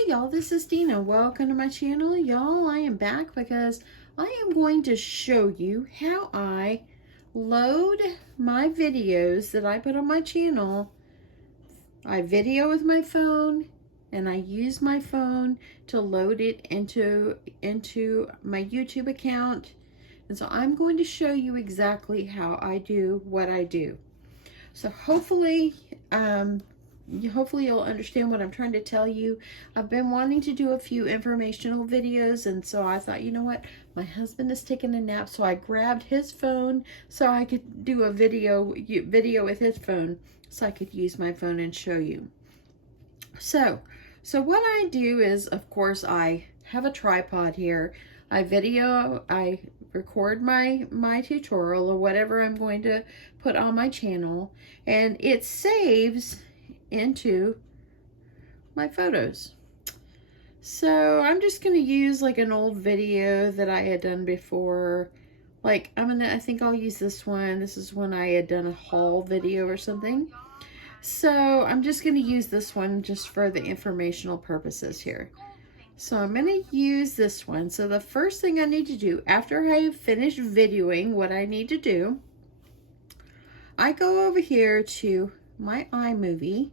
Hey y'all, this is Dina. Welcome to my channel. Y'all, I am back because I am going to show you how I load my videos that I put on my channel. I video with my phone and I use my phone to load it into my YouTube account. And so I'm going to show you exactly how I do what I do. So hopefully you'll understand what I'm trying to tell you. I've been wanting to do a few informational videos, and so I thought, you know what, my husband is taking a nap, so I grabbed his phone so I could do a video with his phone, so I could use my phone and show you. So what I do is, of course, I have a tripod here. I record my tutorial or whatever I'm going to put on my channel, and it saves into my photos. So I'm just going to use like an old video that I had done before. Like I think I'll use this one. This is when I had done a haul video or something. So I'm just going to use this one just for the informational purposes here. So I'm going to use this one. So the first thing I need to do after I finish videoing what I need to do, I go over here to my iMovie.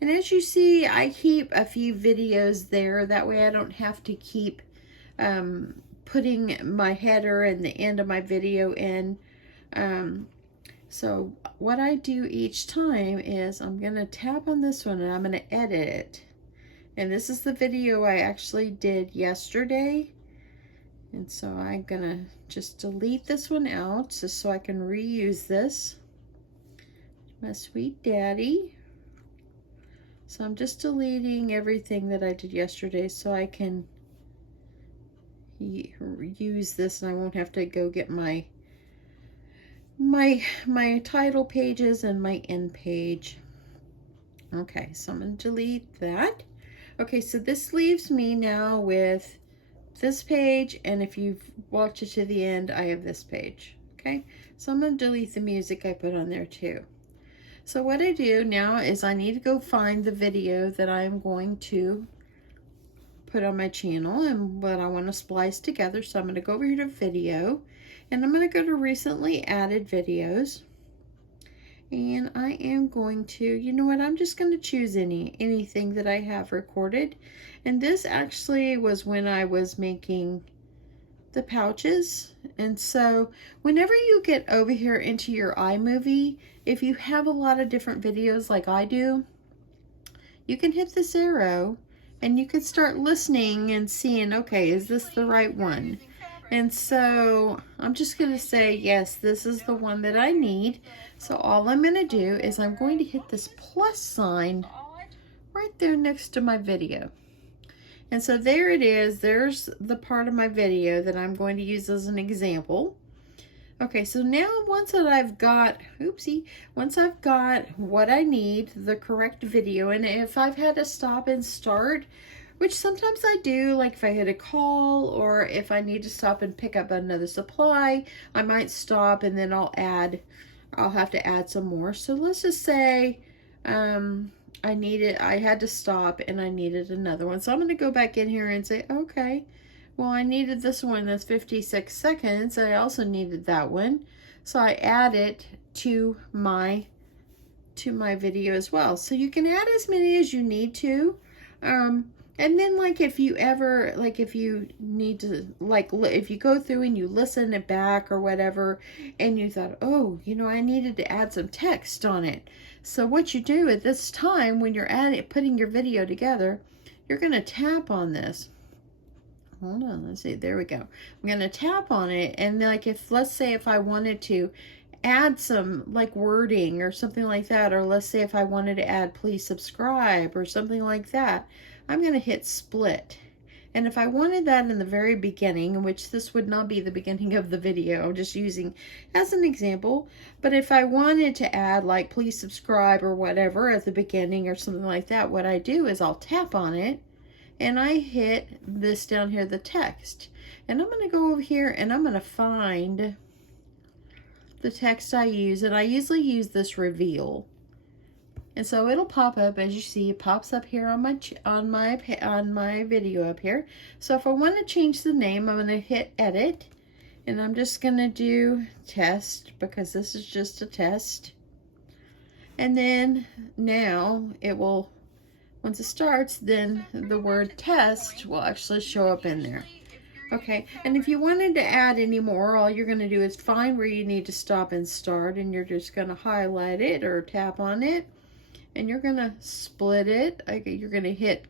And as you see, I keep a few videos there. That way I don't have to keep putting my header and the end of my video in. So what I do each time is I'm going to tap on this one and I'm going to edit it. And this is the video I actually did yesterday. And so I'm going to just delete this one out just so I can reuse this. My sweet daddy. So I'm just deleting everything that I did yesterday so I can use this and I won't have to go get my title pages and my end page. Okay, so I'm going to delete that. Okay, so this leaves me now with this page, and if you've watched it to the end, I have this page. Okay, so I'm going to delete the music I put on there too. So what I do now is I need to go find the video that I'm going to put on my channel and what I want to splice together. So I'm going to go over here to video, and I'm going to go to recently added videos. And I am going to, you know what, I'm just going to choose anything that I have recorded. And this actually was when I was making the pouches. And so whenever you get over here into your iMovie, if you have a lot of different videos like I do, you can hit this arrow and you could start listening and seeing, okay, is this the right one? And so I'm just going to say, yes, this is the one that I need. So all I'm going to do is I'm going to hit this plus sign right there next to my video. And so there it is. There's the part of my video that I'm going to use as an example. Okay, so now once I've got what I need, the correct video, and if I've had to stop and start, which sometimes I do, like if I had a call or if I need to stop and pick up another supply, I might stop and then I'll have to add some more. So let's just say I had to stop and I needed another one. So I'm going to go back in here and say, okay, well, I needed this one that's 56 seconds. I also needed that one. So I add it to my video as well. So you can add as many as you need to. And then like if you need to, like if you go through and you listen it back or whatever, and you thought, oh, you know, I needed to add some text on it. So what you do at this time when you're putting your video together, you're going to tap on this. Hold on, let's see, there we go. I'm going to tap on it, and like let's say if I wanted to add some like wording or something like that, or let's say if I wanted to add please subscribe or something like that, I'm going to hit split. And if I wanted that in the very beginning, which this would not be the beginning of the video, I'm just using as an example, but if I wanted to add like please subscribe or whatever at the beginning or something like that, what I do is I'll tap on it and I hit this down here, the text. And I'm going to go over here and I'm going to find the text I use, and I usually use this reveal. And so it'll pop up, as you see, it pops up here on my video up here. So if I want to change the name, I'm going to hit edit, and I'm just going to do test because this is just a test. And then now it will, once it starts, then the word test will actually show up in there. Okay, and if you wanted to add any more, all you're going to do is find where you need to stop and start, and you're just going to highlight it or tap on it, and you're going to split it. You're going to hit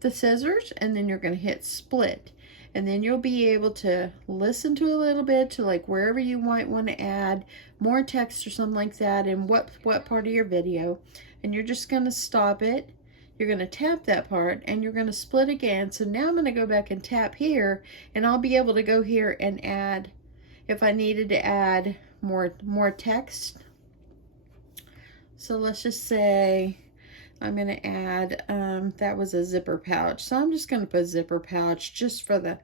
the scissors, and then you're going to hit split, and then you'll be able to listen to a little bit to like wherever you might want to add more text or something like that, and what part of your video, and you're just going to stop it. You're going to tap that part, and you're going to split again. So now I'm going to go back and tap here, and I'll be able to go here and add, if I needed to add more text. So let's just say I'm going to add, that was a zipper pouch. So I'm just going to put zipper pouch just for the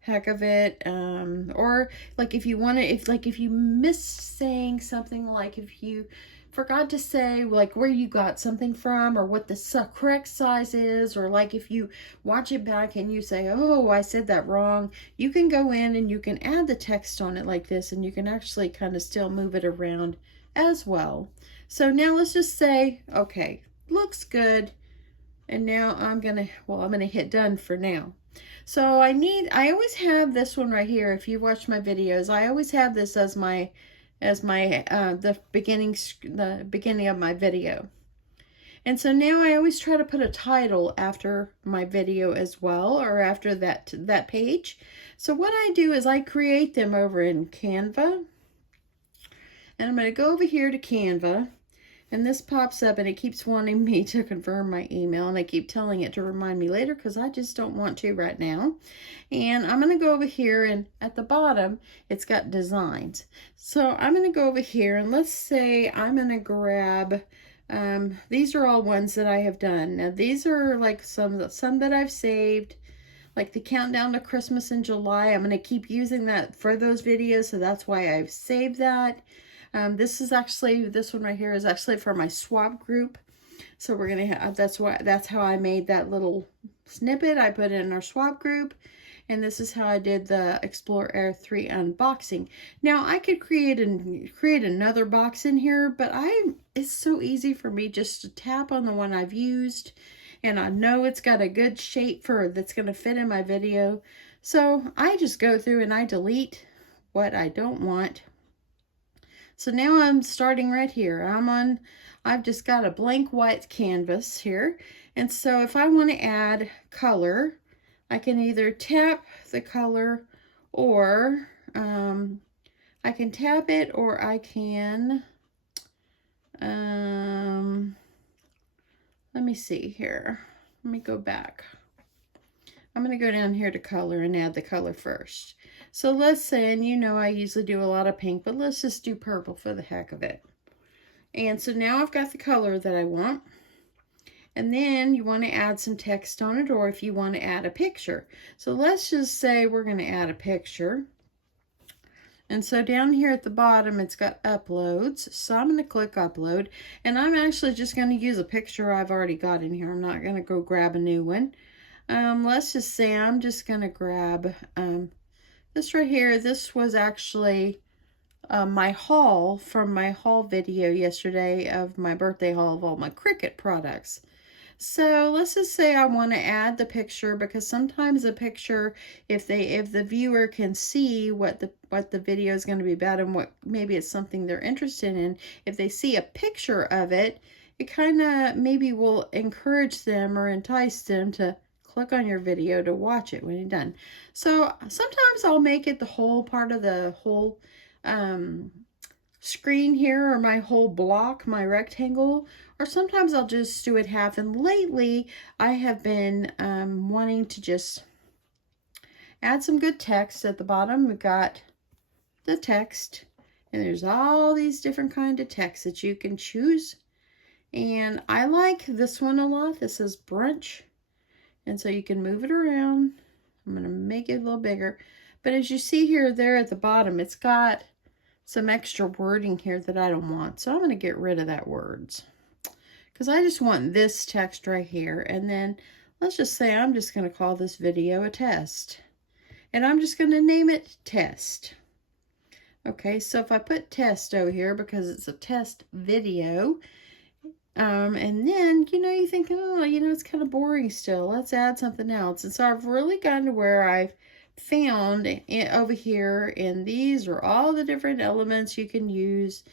heck of it. Or like if you want to, if you miss saying something, like if you forgot to say like where you got something from or what the correct size is, or like if you watch it back and you say, oh, I said that wrong, you can go in and you can add the text on it like this, and you can actually kind of still move it around as well. So now let's just say, okay, looks good. And now I'm gonna hit done for now. So I always have this one right here. If you watch my videos, I always have this as the beginning of my video. And so now I always try to put a title after my video as well, or after that page. So what I do is I create them over in Canva. And I'm going to go over here to Canva, and this pops up, and it keeps wanting me to confirm my email, and I keep telling it to remind me later because I just don't want to right now. And I'm going to go over here, and at the bottom it's got designs. So I'm going to go over here, and let's say I'm going to grab, these are all ones that I have done. Now these are like some that I've saved, like the countdown to Christmas in July. I'm going to keep using that for those videos, so that's why I've saved that. This one right here is actually for my swap group. So we're going to have, that's how I made that little snippet. I put it in our swap group, and this is how I did the Explore Air 3 unboxing. Now I could create another box in here, but it's so easy for me just to tap on the one I've used, and I know it's got a good shape that's going to fit in my video. So I just go through and I delete what I don't want. So now I'm starting right here. I've just got a blank white canvas here. And so if I want to add color, I can either tap the color, or I can tap it, or I can, let me see here. Let me go back. I'm going to go down here to color and add the color first. So let's say, and you know I usually do a lot of pink, but let's just do purple for the heck of it. And so now I've got the color that I want. And then you want to add some text on it, or if you want to add a picture. So let's just say we're going to add a picture. And so down here at the bottom, it's got uploads. So I'm going to click upload, and I'm actually just going to use a picture I've already got in here. I'm not going to go grab a new one. Let's just say I'm just going to grab this right here. This was actually my haul from my haul video yesterday of my birthday haul of all my Cricut products. So let's just say I want to add the picture, because sometimes a picture, if the viewer can see what the video is going to be about, and what maybe it's something they're interested in, if they see a picture of it, it kind of maybe will encourage them or entice them to click on your video to watch it when you're done. So sometimes I'll make it the whole part of the whole screen here, or my whole block, my rectangle, or sometimes I'll just do it half. And lately I have been wanting to just add some good text. At the bottom we've got the text, and there's all these different kind of text that you can choose, and I like this one a lot. This is brunch, and so you can move it around. I'm going to make it a little bigger, but as you see here, there at the bottom, it's got some extra wording here that I don't want, so I'm going to get rid of that words. because I just want this text right here. And then let's just say I'm just going to call this video a test. And I'm just going to name it test. Okay, so if I put test over here because it's a test video, and then, you think, oh, it's kind of boring still. Let's add something else. And so I've really gotten to where I've found over here, and these are all the different elements you can use.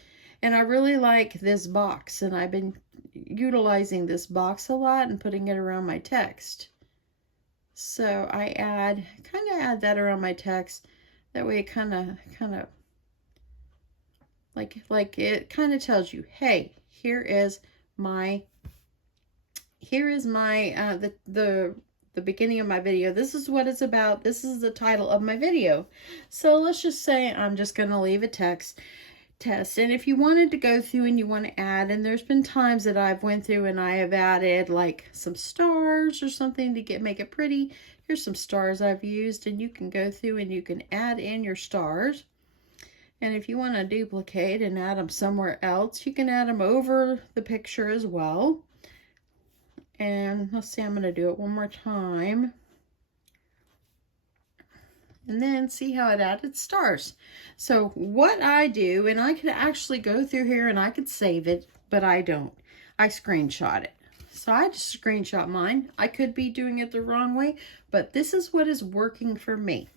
And I really like this box, and I've been utilizing this box a lot and putting it around my text. So I kind of add that around my text. That way it kind of like it kind of tells you, hey, here is my the beginning of my video. This is what it's about. This is the title of my video. So let's just say I'm just going to leave a text test. And if you wanted to go through and you want to add, and there's been times that I've went through and I have added like some stars or something to make it pretty. Here's some stars I've used, and you can go through and you can add in your stars. And if you want to duplicate and add them somewhere else, you can add them over the picture as well. And let's see, I'm going to do it one more time. And then see how it added stars. So what I do, and I could actually go through here and I could save it, but I don't. I screenshot it. So I just screenshot mine. I could be doing it the wrong way, but this is what is working for me.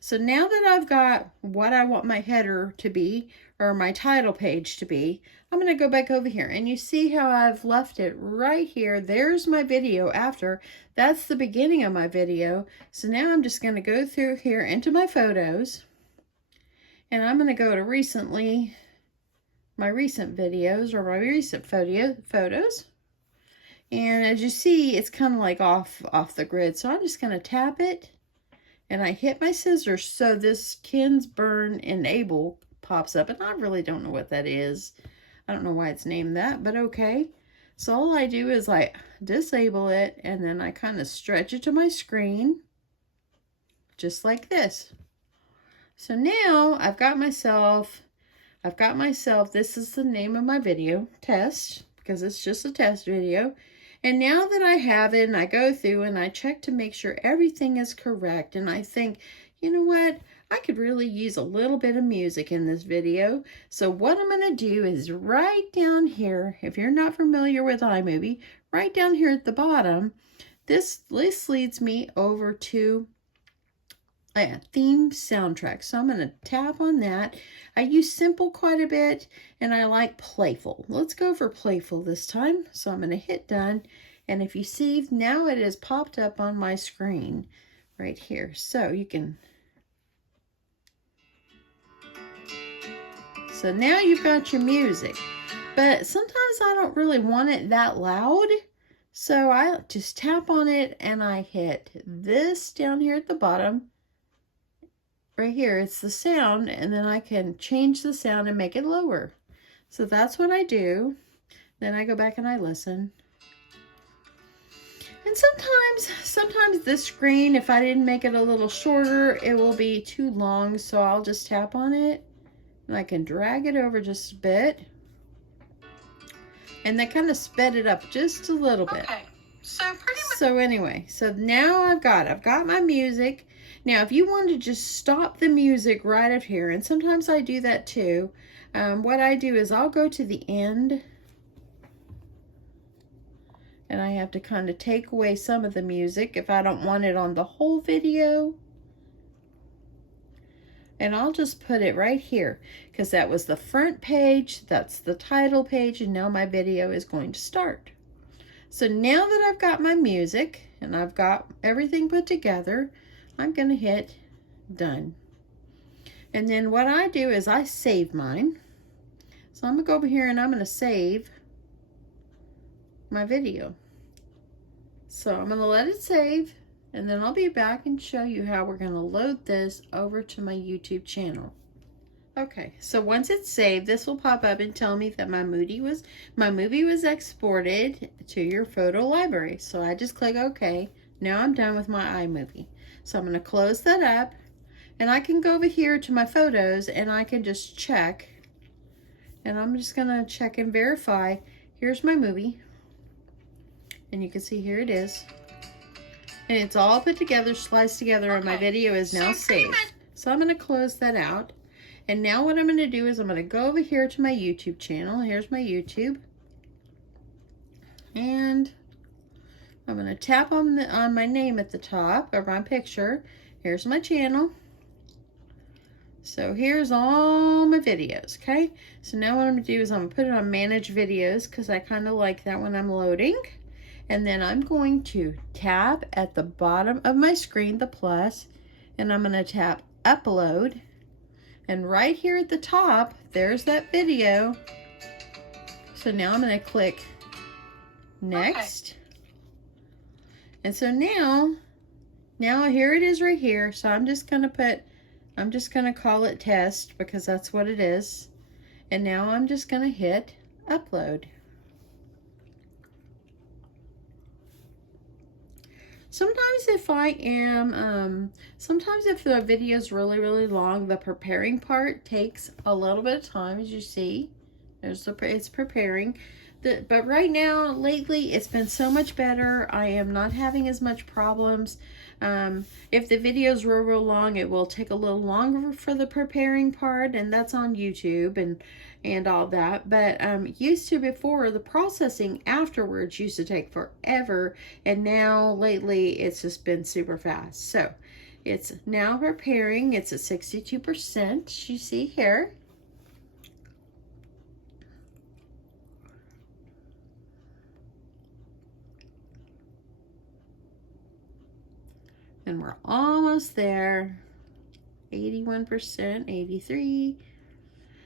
So now that I've got what I want my header to be, or my title page to be, I'm going to go back over here. And you see how I've left it right here. There's my video after. That's the beginning of my video. So now I'm just going to go through here into my photos. And I'm going to go to my recent videos, or my recent photos. And as you see, it's kind of like off the grid. So I'm just going to tap it. And I hit my scissors, so this Ken's Burn Enable pops up. And I really don't know what that is. I don't know why it's named that, but okay. So all I do is I disable it, and then I kind of stretch it to my screen, just like this. So now I've got myself, this is the name of my video, test, because it's just a test video. And now that I have it, and I go through and I check to make sure everything is correct, and I think, you know what, I could really use a little bit of music in this video. So what I'm going to do is right down here, if you're not familiar with iMovie, right down here at the bottom, this leads me over to a theme soundtrack. So I'm going to tap on that. I use simple quite a bit, and I like playful. Let's go for playful this time. So I'm going to hit done. And if you see, now it has popped up on my screen right here. So you can... So now you've got your music, but sometimes I don't really want it that loud. So I just tap on it and I hit this down here at the bottom. Right here, it's the sound, and then I can change the sound and make it lower. So that's what I do. Then I go back and I listen. And sometimes this screen, if I didn't make it a little shorter, it will be too long. So I'll just tap on it. And I can drag it over just a bit. And that kind of sped it up just a little bit. Okay, so pretty much. So anyway, so now I've got my music. Now, if you want to just stop the music right up here, and sometimes I do that too, what I do is I'll go to the end. And I have to kind of take away some of the music if I don't want it on the whole video. And I'll just put it right here because that was the front page, that's the title page, and now my video is going to start. So now that I've got my music and I've got everything put together, I'm going to hit done. And then what I do is I save mine. So I'm going to go over here and I'm going to save my video. So I'm going to let it save. And then I'll be back and show you how we're going to load this over to my YouTube channel. Okay, so once it's saved, this will pop up and tell me that my movie was exported to your photo library. So I just click OK. Now I'm done with my iMovie. So I'm going to close that up, and I can go over here to my photos and I can just check. And I'm just going to check and verify. Here's my movie. And you can see here it is. And it's all put together, sliced together, and my video is now saved. So I'm going to close that out. And now what I'm going to do is I'm going to go over here to my YouTube channel. Here's my YouTube. And I'm going to tap on my name at the top, or my picture. Here's my channel. So here's all my videos, okay? So now what I'm going to do is I'm going to put it on Manage Videos because I kind of like that when I'm loading. And then I'm going to tap at the bottom of my screen, the plus, and I'm going to tap Upload. And right here at the top, there's that video. So now I'm going to click Next. Okay. And so now here it is right here. So I'm just going to call it test because that's what it is. And now I'm just going to hit Upload. Sometimes if the video is really, really long, the preparing part takes a little bit of time, as you see. It's preparing. But right now, lately, it's been so much better. I am not having as much problems. If the video is real, real long, it will take a little longer for the preparing part, and that's on YouTube and all that. But used to before, the processing afterwards used to take forever, and now lately it's just been super fast. So it's now preparing. It's at 62%, you see here. And we're almost there. 81%, 83.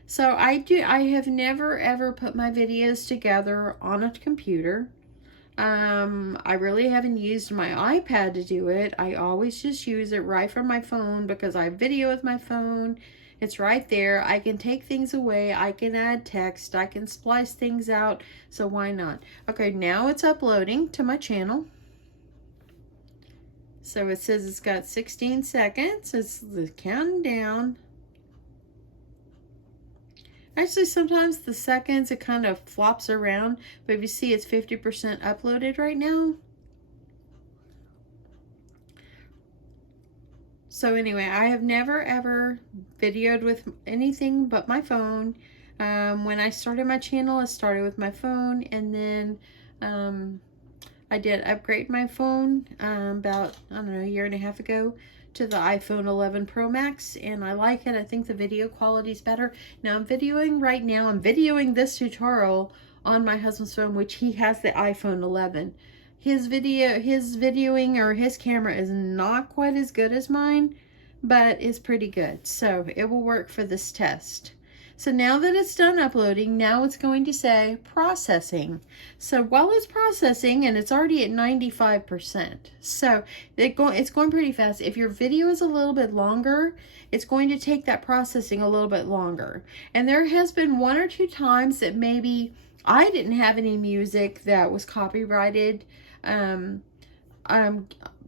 So I have never ever put my videos together on a computer. I really haven't used my iPad to do it. I always just use it right from my phone because I video with my phone. It's right there. I can take things away. I can add text. I can splice things out. So why not? Okay, now it's uploading to my channel. So it says it's got 16 seconds. It's counting down. Actually, sometimes the seconds, it kind of flops around. But if you see, it's 50% uploaded right now. So anyway, I have never ever videoed with anything but my phone. When I started my channel, I started with my phone. And then I did upgrade my phone about, I don't know, a year and a half ago to the iPhone 11 Pro Max, and I like it. I think the video quality is better. Now I'm videoing right now. I'm videoing this tutorial on my husband's phone, which he has the iPhone 11. His videoing or his camera is not quite as good as mine, but it's pretty good. So it will work for this test. So now that it's done uploading, now it's going to say processing. So while it's processing, and it's already at 95%, so it's going pretty fast. If your video is a little bit longer, it's going to take that processing a little bit longer. And there has been one or two times that maybe I didn't have any music that was copyrighted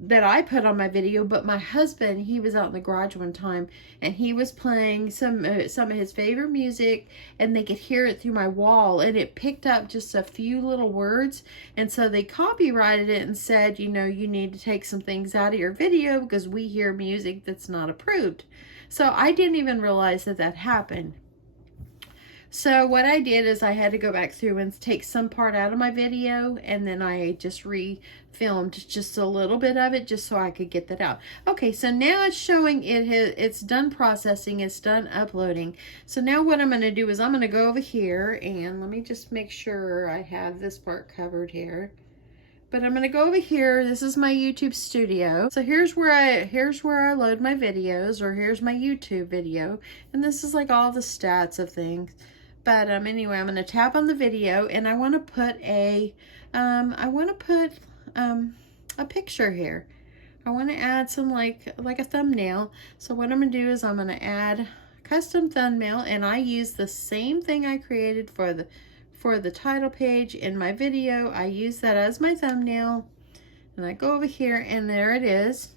that I put on my video, but my husband, he was out in the garage one time and he was playing some of his favorite music, and they could hear it through my wall, and it picked up just a few little words, and so they copyrighted it and said, you know, you need to take some things out of your video because we hear music that's not approved. So I didn't even realize that that happened. So what I did is I had to go back through and take some part out of my video, and then I just refilmed just a little bit of it just so I could get that out. Okay, so now it's showing it's done processing, it's done uploading. So now what I'm going to do is I'm going to go over here, and let me just make sure I have this part covered here. But I'm going to go over here. This is my YouTube studio. So here's where I load my videos, or here's my YouTube video, and this is like all the stats of things. But anyway, I'm going to tap on the video, and I want to put a picture here. I want to add some like a thumbnail. So what I'm going to do is I'm going to add custom thumbnail, and I use the same thing I created for the title page in my video. I use that as my thumbnail, and I go over here, and there it is.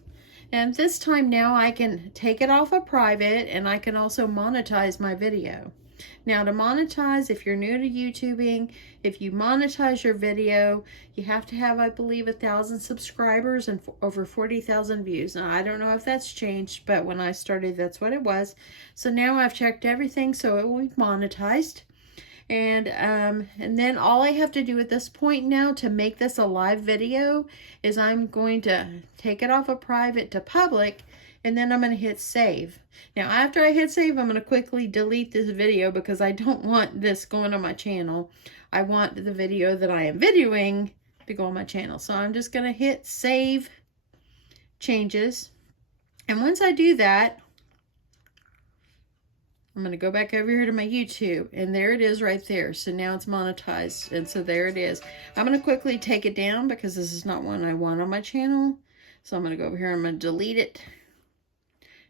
And this time now I can take it off of private, and I can also monetize my video. Now to monetize, if you're new to YouTubing, if you monetize your video, you have to have, I believe, 1,000 subscribers and over 40,000 views. Now, I don't know if that's changed, but when I started, that's what it was. So now I've checked everything, so it will be monetized. And then all I have to do at this point now to make this a live video is I'm going to take it off of private to public, and then I'm going to hit save. Now, after I hit save, I'm going to quickly delete this video because I don't want this going on my channel. I want the video that I am videoing to go on my channel. So I'm just going to hit save changes. And once I do that, I'm going to go back over here to my YouTube, and there it is right there. So now it's monetized, and so there it is. I'm going to quickly take it down because this is not one I want on my channel. So I'm going to go over here, I'm going to delete it,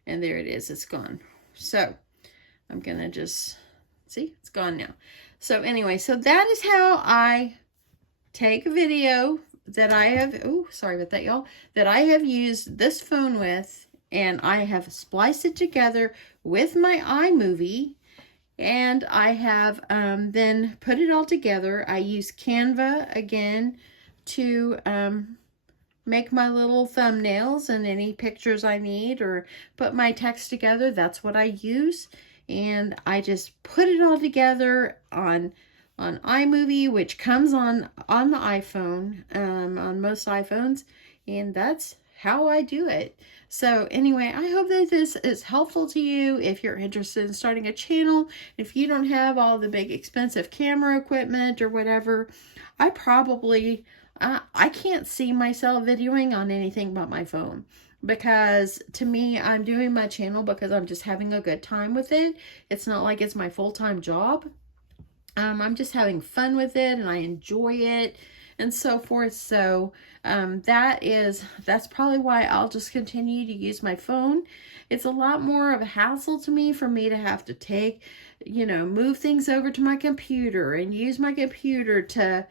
and there it is. It's gone. So I'm going to just, see, it's gone now. So anyway, so that is how I take a video that I have, oh, sorry about that, y'all, that I have used this phone with, and I have spliced it together with my iMovie, and I have then put it all together. I use Canva again to make my little thumbnails and any pictures I need, or put my text together. That's what I use, and I just put it all together on iMovie, which comes on the iPhone, on most iPhones, and that's how I do it. So anyway, I hope that this is helpful to you if you're interested in starting a channel. If you don't have all the big expensive camera equipment or whatever, I can't see myself videoing on anything but my phone, because to me, I'm doing my channel because I'm just having a good time with it. It's not like it's my full-time job. I'm just having fun with it, and I enjoy it, and so forth. So that's probably why I'll just continue to use my phone. It's a lot more of a hassle to me for me to have to take, move things over to my computer and use my computer to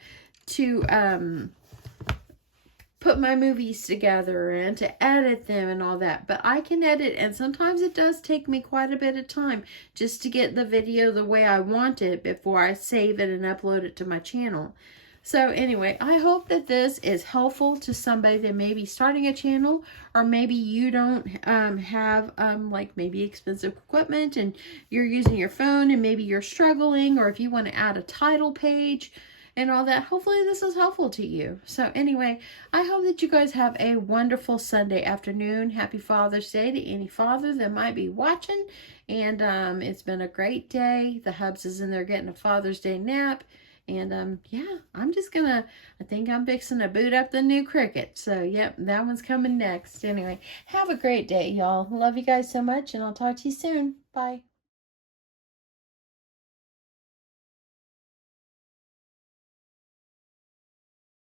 put my movies together and to edit them and all that. But I can edit, and sometimes it does take me quite a bit of time just to get the video the way I want it before I save it and upload it to my channel. So anyway, I hope that this is helpful to somebody that may be starting a channel, or maybe you don't have like maybe expensive equipment and you're using your phone and maybe you're struggling, or if you want to add a title page and all that. Hopefully this is helpful to you. So anyway, I hope that you guys have a wonderful Sunday afternoon. Happy Father's Day to any father that might be watching. And it's been a great day. The Hubs is in there getting a Father's Day nap. And yeah, I think I'm fixing to boot up the new Cricut. So yep, that one's coming next. Anyway, have a great day, y'all. Love you guys so much, and I'll talk to you soon. Bye.